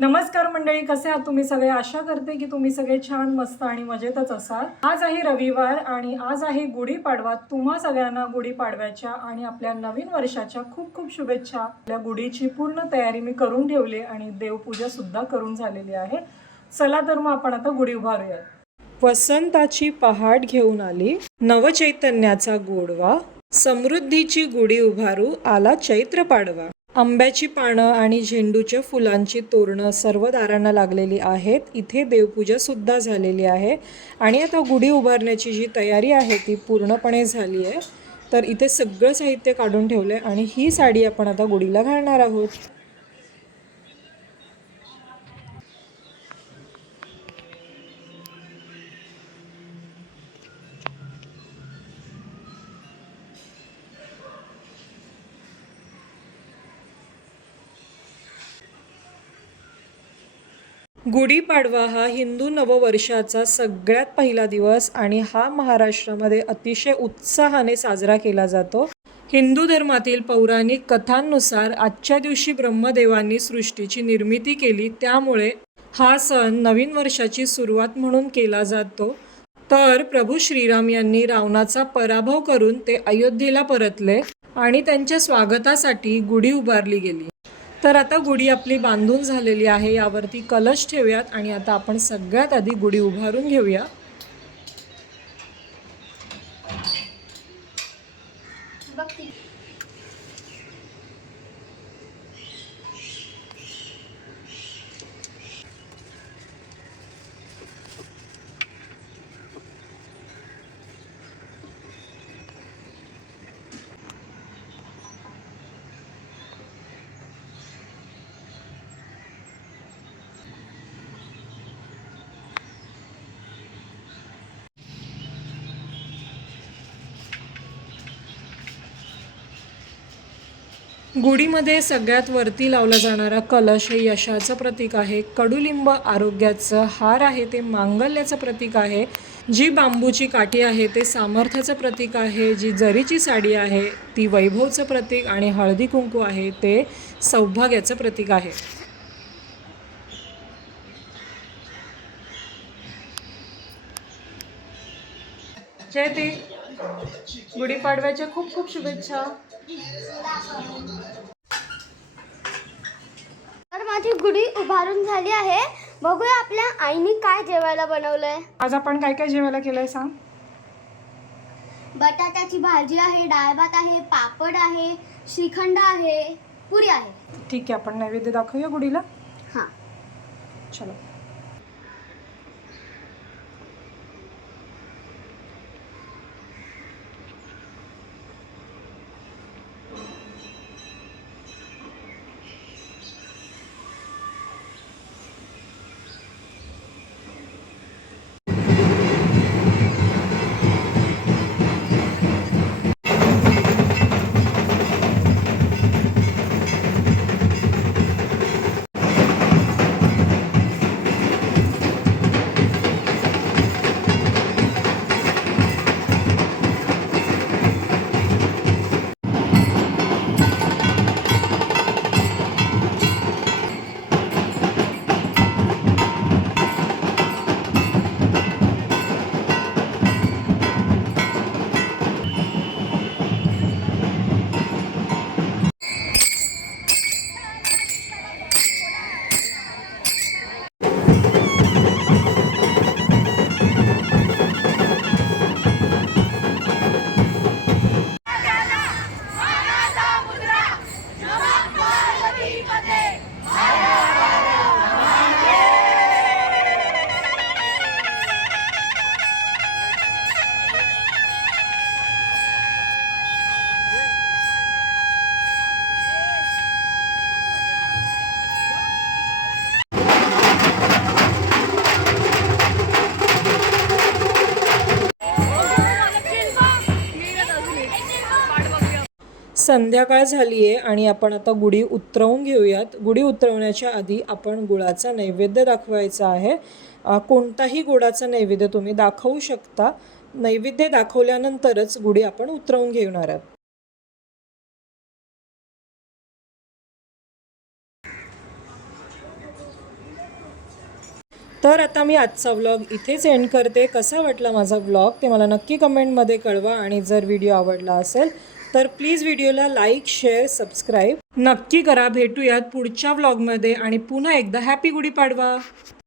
नमस्कार मंडळी कसे आहात तुम्ही सगळे? आशा करते की तुम्ही सगळे छान मस्त आणि मजेतच असाल. आज आहे रविवार आणि आज आहे गुढीपाडवा. तुम्हा सगळ्यांना गुढीपाडव्याच्या आणि आपल्या नवीन वर्षाच्या खूप खूप शुभेच्छा. आपल्या गुढीची पूर्ण तयारी मी करून ठेवली आणि देवपूजा सुद्धा करून झालेली आहे. चला तर मग आपण आता गुढी उभारूयात. वसंताची पहाट घेऊन आली. नवचैतन्याचा गोडवा. समृद्धीची गुढी उभारू. आला चैत्र पाडवा. आंब्याची पानं आणि झेंडूच्या फुलांची तोरणं सर्व दारांना लागलेली आहेत. इथे देवपूजासुद्धा झालेली आहे. आणि आता गुढी उभारण्याची जी तयारी आहे ती पूर्णपणे झाली आहे. तर इथे सगळं साहित्य काढून ठेवलं आहे आणि ही साडी आपण आता गुढीला घालणार आहोत. गुढीपाडवा हा हिंदू नववर्षाचा सगळ्यात पहिला दिवस आणि हा महाराष्ट्रामध्ये अतिशय उत्साहाने साजरा केला जातो. हिंदू धर्मातील पौराणिक कथांनुसार आजच्या दिवशी ब्रह्मदेवांनी सृष्टीची निर्मिती केली. त्यामुळे हा सण नवीन वर्षाची सुरुवात म्हणून केला जातो. तर प्रभू श्रीराम यांनी रावणाचा पराभव करून ते अयोध्येला परतले आणि त्यांच्या स्वागतासाठी गुढी उभारली गेली. तर आता गुढी आपली बांधून झालेली आहे. यावरती कलश ठेवूयात आणि आता आपण सगळ्यात आधी गुढी उभारून घेऊया. गुढीमध्ये सगळ्यात वरती लावला जाणारा कलश हे यशाचं प्रतीक आहे. कडुलिंब आरोग्याचं हार आहे ते मांगल्याचं प्रतीक आहे. जी बांबूची काठी आहे ते सामर्थ्याचं प्रतीक आहे. जी जरीची साडी आहे ती वैभवचं प्रतीक आणि हळदी कुंकू आहे ते सौभाग्याचं प्रतीक आहे. जय ते. गुढीपाडव्याच्या खूप खूप शुभेच्छा. तर माझी गुढी उभारून झाली आहे. बघूया आपल्या आईने काय जेवायला बनवलंय. आज आपण काय काय जेवायला केलंय सांग? बटाट्याची भाजी आहे डाळ भात आहे पापड आहे श्रीखंड आहे पुरी आहे. ठीक आहे आपण नैवेद्य दाखवूया गुढीला. हां. चलो. संध्याकाळ झाली आहे आणि आपण आता गुढी उतरवून घेऊयात. गुढी उतरवण्याच्या आधी आपण गुळाचा नैवेद्य दाखवायचा आहे. कोणताही गुळाचा नैवेद्य तुम्ही दाखवू शकता. नैवेद्य दाखवल्यानंतरच गुढी आपण उतरवून घेणार आहात. तर आता मी आजचा व्लॉग इथेच एंड करते. कसा वाटला माझा व्लॉग ते मला नक्की कमेंटमध्ये कळवा आणि जर व्हिडिओ आवडला असेल तर प्लीज व्हिडिओला लाईक शेअर सबस्क्राईब नक्की करा. भेटूयात पुढच्या व्लॉगमध्ये आणि पुन्हा एकदा हॅपी गुढीपाडवा.